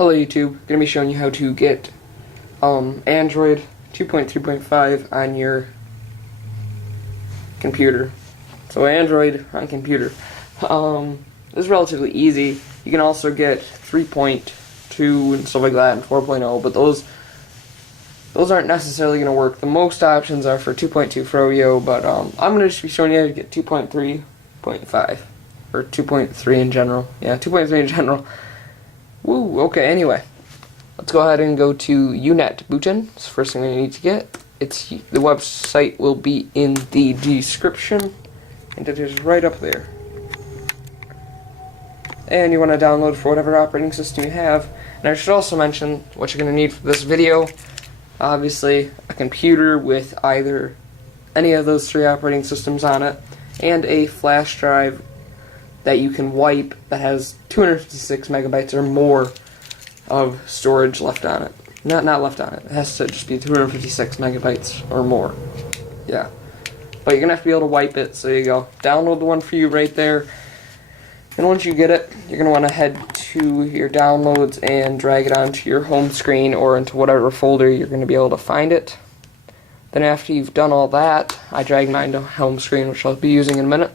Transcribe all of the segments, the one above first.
Hello YouTube, going to be showing you how to get Android 2.3.5 on your computer. So Android on computer. This is relatively easy. You can also get 3.2 and stuff like that and 4.0, but those aren't necessarily going to work. The most options are for 2.2 Froyo, but I'm going to just be showing you how to get 2.3.5 or 2.3 in general. Yeah, 2.3 in general. Woo, okay, anyway. Let's go ahead and go to UNet Booten. It's the first thing we need to get. The website will be in the description, and it is right up there. And you want to download for whatever operating system you have. And I should also mention what you're going to need for this video. Obviously, a computer with either any of those three operating systems on it, and a flash drive that you can wipe that has 256 megabytes or more of storage left on it. Not left on it. It has to just be 256 megabytes or more. Yeah. But you're going to have to be able to wipe it, so there you go. Download the one for you right there. And once you get it, you're going to want to head to your downloads and drag it onto your home screen or into whatever folder you're going to be able to find it. Then after you've done all that, I drag mine to home screen, which I'll be using in a minute.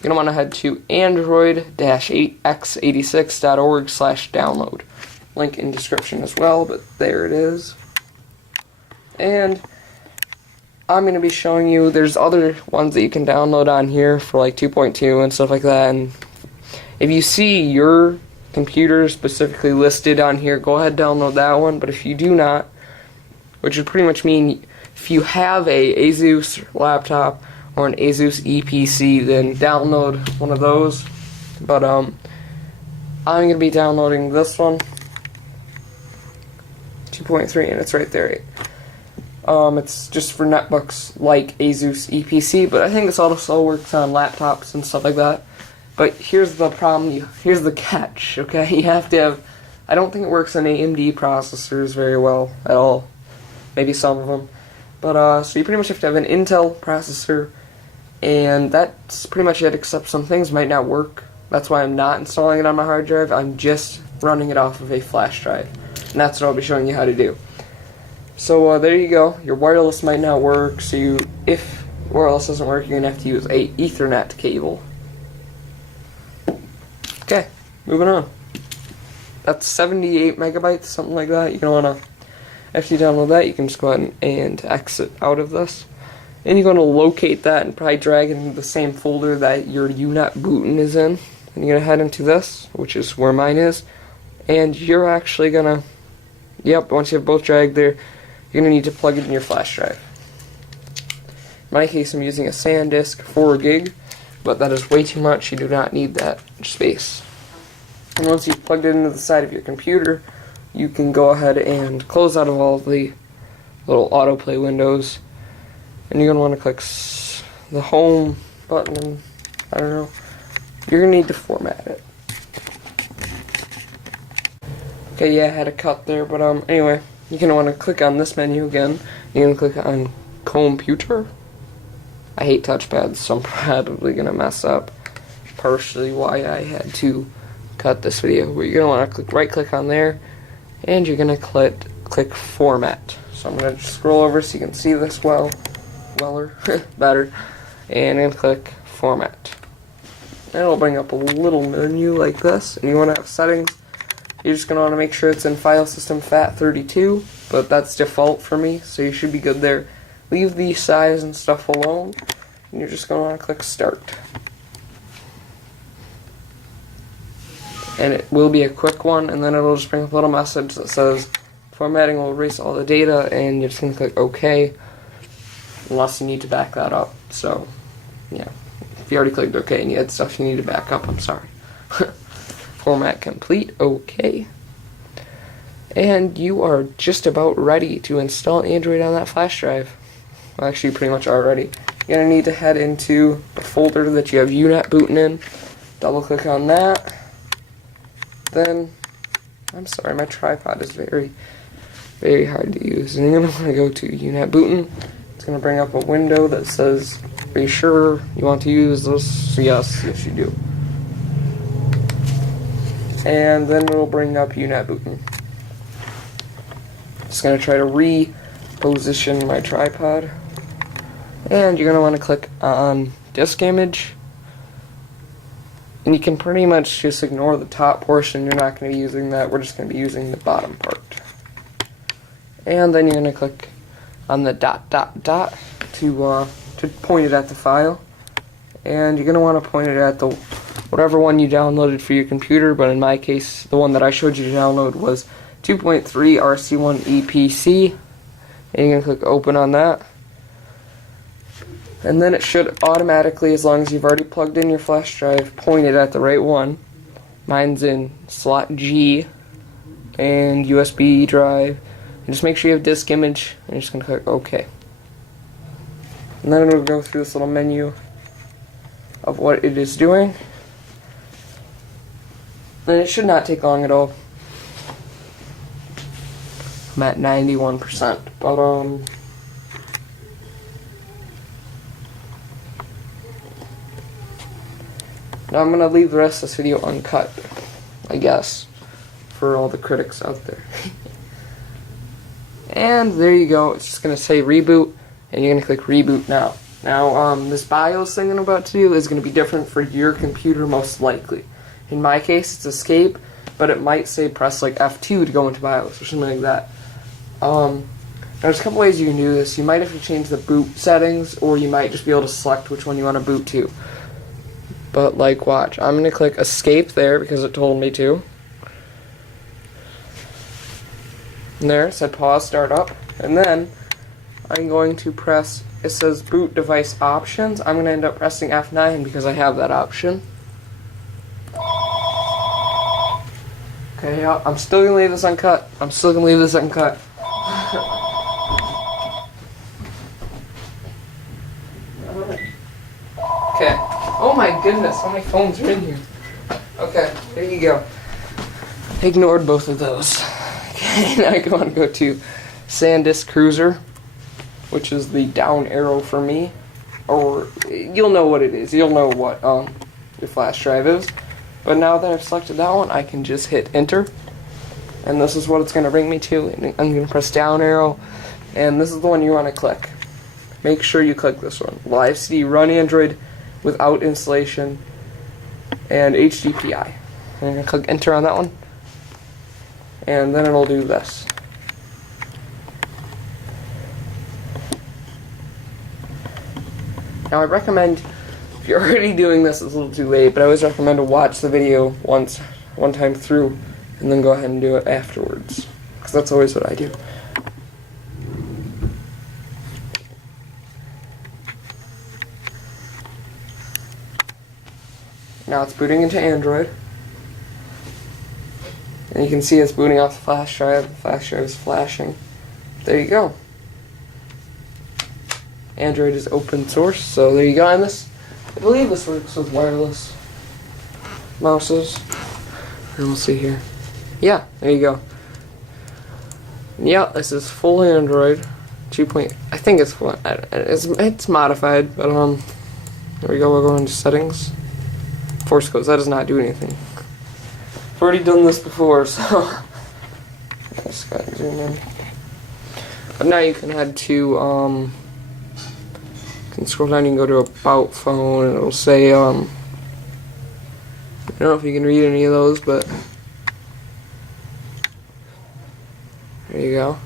You're going to want to head to android-x86.org/download. Link in description as well, but there it is. And I'm going to be showing you, there's other ones that you can download on here for like 2.2 and stuff like that. And if you see your computer specifically listed on here, go ahead and download that one. But if you do not, which would pretty much mean if you have a Asus laptop or an Asus EPC, then download one of those. But I'm going to be downloading this one, 2.3, and it's right there. It's just for netbooks like Asus EPC, but I think this also works on laptops and stuff like that. But here's the problem, here's the catch, okay? You have to have, I don't think it works on AMD processors very well at all. Maybe some of them. But, so you pretty much have to have an Intel processor, and that's pretty much it, except some things might not work. That's why I'm not installing it on my hard drive. I'm just running it off of a flash drive. And that's what I'll be showing you how to do. So there you go. Your wireless might not work, so if wireless doesn't work, you're going to have to use a Ethernet cable. Okay, moving on. That's 78 megabytes, something like that. You're going to want to, after you download that, you can just go ahead and exit out of this. And you're going to locate that and probably drag it into the same folder that your UNet Booten is in. And you're going to head into this, which is where mine is. And you're actually going to, once you have both dragged there, you're going to need to plug it in your flash drive. In my case, I'm using a SanDisk 4 gig, but that is way too much. You do not need that space. And once you've plugged it into the side of your computer, you can go ahead and close out of all the little autoplay windows. And you're going to want to click the home button, and I don't know, you're going to need to format it. Okay, yeah, I had a cut there, but anyway, you're going to want to click on this menu again. You're going to click on Computer. I hate touchpads, so I'm probably going to mess up. Partially why I had to cut this video. But you're going to want to right-click on there, and you're going to click Format. So I'm going to just scroll over so you can see this better, and I'm going to click Format. And it'll bring up a little menu like this, and you want to have settings. You're just going to want to make sure it's in file system FAT32, but that's default for me, so you should be good there. Leave the size and stuff alone, and you're just going to want to click Start. And it will be a quick one, and then it'll just bring up a little message that says formatting will erase all the data, and you're just going to click OK, unless you need to back that up. So, yeah, if you already clicked OK and you had stuff you need to back up, I'm sorry. Format complete, OK. And you are just about ready to install Android on that flash drive. Well, actually, you pretty much are ready. You're going to need to head into the folder that you have UNet Booten in. Double click on that. Then, I'm sorry, my tripod is very, very hard to use. And you're going to want to go to UNet Booten. It's going to bring up a window that says, are you sure you want to use this? So yes you do. And then it'll bring up UNet Booten. Just gonna try to reposition my tripod. And you're gonna want to click on disk image. And you can pretty much just ignore the top portion. You're not going to be using that. We're just going to be using the bottom part. And then you're going to click on the dot to point it at the file. And you're going to want to point it at the whatever one you downloaded for your computer. But in my case, the one that I showed you to download was 2.3 RC1 EPC. And you're going to click open on that. And then it should automatically, as long as you've already plugged in your flash drive, point it at the right one. Mine's in slot G and USB drive. And just make sure you have disk image, and you're just going to click OK. And then it'll go through this little menu of what it is doing. And it should not take long at all. I'm at 91%, but now I'm going to leave the rest of this video uncut, I guess, for all the critics out there. And there you go. It's just going to say reboot, and you're going to click reboot now. Now, this BIOS thing I'm about to do is going to be different for your computer most likely. In my case, it's escape, but it might say press like F2 to go into BIOS or something like that. Now there's a couple ways you can do this. You might have to change the boot settings, or you might just be able to select which one you want to boot to. But like, watch. I'm going to click escape there because it told me to. And there, it said pause startup. And then I'm going to press, it says boot device options. I'm going to end up pressing F9 because I have that option. Okay, yeah, I'm still going to leave this uncut. Okay. Oh my goodness, how many phones are in here? Okay, there you go. Ignored both of those. Okay, now I want to go to SanDisk Cruiser, which is the down arrow for me. Or, you'll know what it is. You'll know what your flash drive is. But now that I've selected that one, I can just hit enter. And this is what it's going to bring me to. And I'm going to press down arrow. And this is the one you want to click. Make sure you click this one. Live CD, run Android without installation, and HDPI. And I'm going to click enter on that one. And then it'll do this. Now I recommend, if you're already doing this, it's a little too late, but I always recommend to watch the video one time through, and then go ahead and do it afterwards. Because that's always what I do. Now it's booting into Android. And you can see it's booting off the flash drive. The flash drive is flashing. There you go. Android is open source, so there you go. And this, I believe this works with wireless mouses. And we'll see here. Yeah, there you go. Yeah, this is full Android. 2. I think it's full. It's modified, but there we go. We'll go into settings. Force codes. That does not do anything. I've already done this before, so let's go ahead and zoom in. But now you can head to you can scroll down. You can go to about phone, and it'll say I don't know if you can read any of those, but there you go.